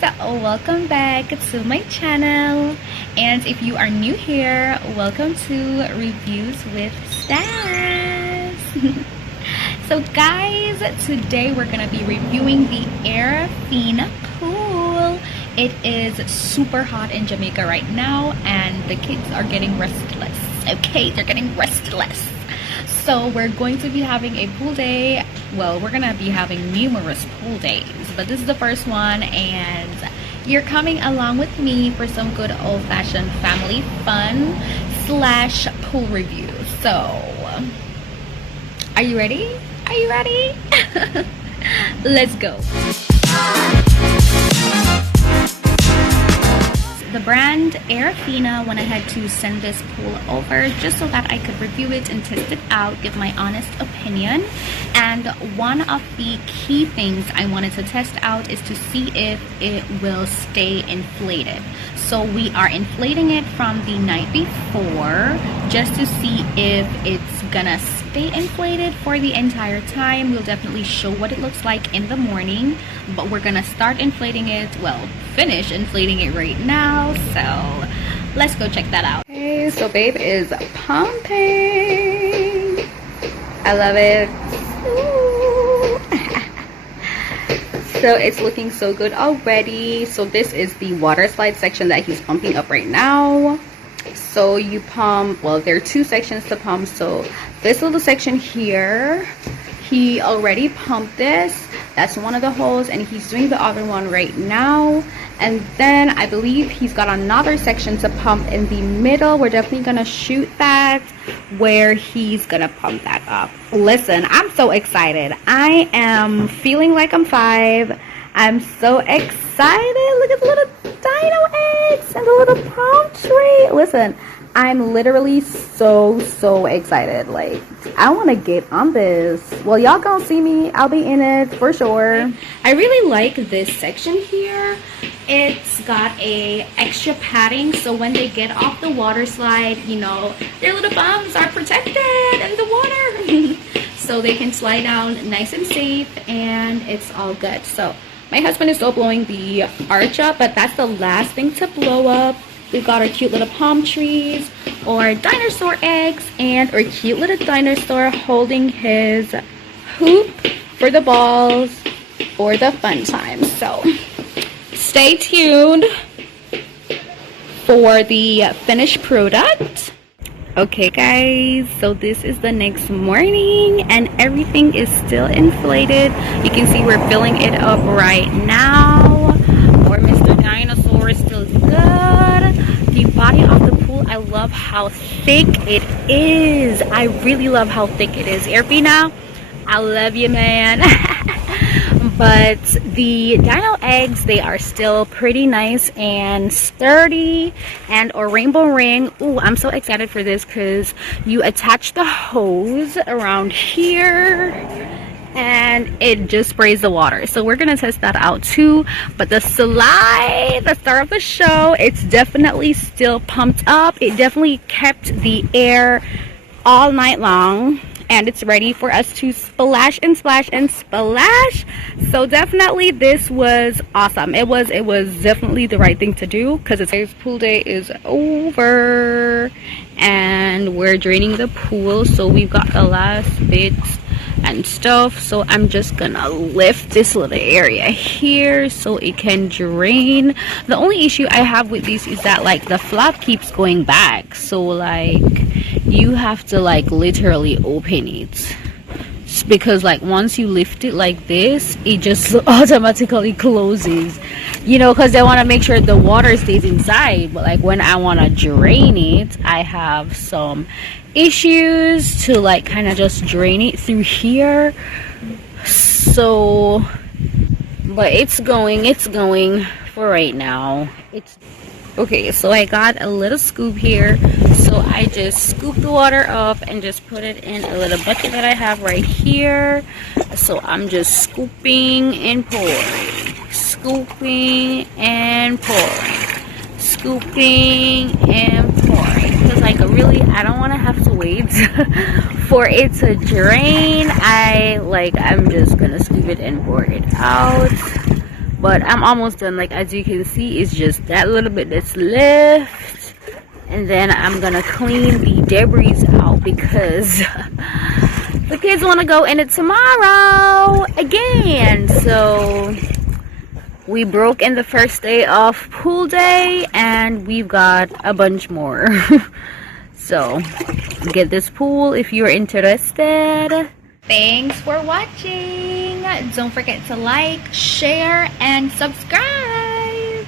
So welcome back to my channel, and if you are new here, welcome to Reviews with Stas. So guys, today we're gonna be reviewing the Airefina Pool. It is super hot in Jamaica right now and the kids are getting restless. Okay, they're getting restless. So we're going to be having a pool day. Well, we're gonna be having numerous pool days, but this is the first one, and you're coming along with me for some good old-fashioned family fun slash pool review. So are you ready? Are you ready? Let's go. The brand Airefina went ahead to send this pool over just so that I could review it and test it out, give my honest opinion. And one of the key things I wanted to test out is to see if it will stay inflated. So we are inflating it from the night before just to see if it's gonna stay inflated for the entire time. We'll definitely show what it looks like in the morning, but we're gonna start inflating it, well, finish inflating it right now. So let's go check that out. Okay, so babe is pumping. I love it. So it's looking so good already. So this is the water slide section that he's pumping up right now. So you pump, well, there are two sections to pump. So this little section here, he already pumped this. That's one of the holes, and he's doing the other one right now. And then I believe he's got another section to pump in the middle. We're definitely gonna shoot that where he's gonna pump that up. Listen, I'm so excited. I am feeling like I'm 5. I'm so excited. Look at the little dino eggs and the little palm tree. Listen, I'm literally so excited. Like, I want to get on this. Well, y'all gonna see me. I'll be in it for sure. I really like this section here. It's got a extra padding, so when they get off the water slide, you know, their little bums are protected in the water. So they can slide down nice and safe, and it's all good. So my husband is still blowing the arch up, but that's the last thing to blow up. We've got our cute little palm trees or dinosaur eggs, and our cute little dinosaur holding his hoop for the balls for the fun time. So stay tuned for the finished product. Okay guys, so this is the next morning and everything is still inflated. You can see we're filling it up right now. Our Mr. Dinosaur is still good. The body of the pool, I love how thick it is. I really love how thick it is. Airefina, I love you, man. But the dino eggs, they are still pretty nice and sturdy. And our rainbow ring, ooh, I'm so excited for this because you attach the hose around here and it just sprays the water. So we're gonna test that out too. But the slide, the star of the show, it's definitely still pumped up. It definitely kept the air all night long, and it's ready for us to splash and splash and splash. So definitely this was awesome. It was definitely the right thing to do, because today's pool day is over and we're draining the pool. So we've got the last bits and stuff, so I'm just gonna lift this little area here so it can drain. The only issue I have with this is that, like, the flap keeps going back, so like you have to like literally open it, because like once you lift it like this, it just automatically closes, you know, because they want to make sure the water stays inside. But like when I want to drain it, I have some issues to like kind of just drain it through here. So but it's going for right now. It's okay. So I got a little scoop here, so I just scoop the water up and just put it in a little bucket that I have right here. So I'm just scooping and pouring, scooping and pouring, scooping and pouring, because like really I don't want to have to wait for it to drain. I'm just gonna scoop it and pour it out. but I'm almost done. Like, as you can see, it's just that little bit that's left, and then I'm gonna clean the debris out because the kids want to go in it tomorrow again. So we broke in the first day of pool day, and we've got a bunch more. So get this pool if you're interested. Thanks for watching. Don't forget to like, share, and subscribe.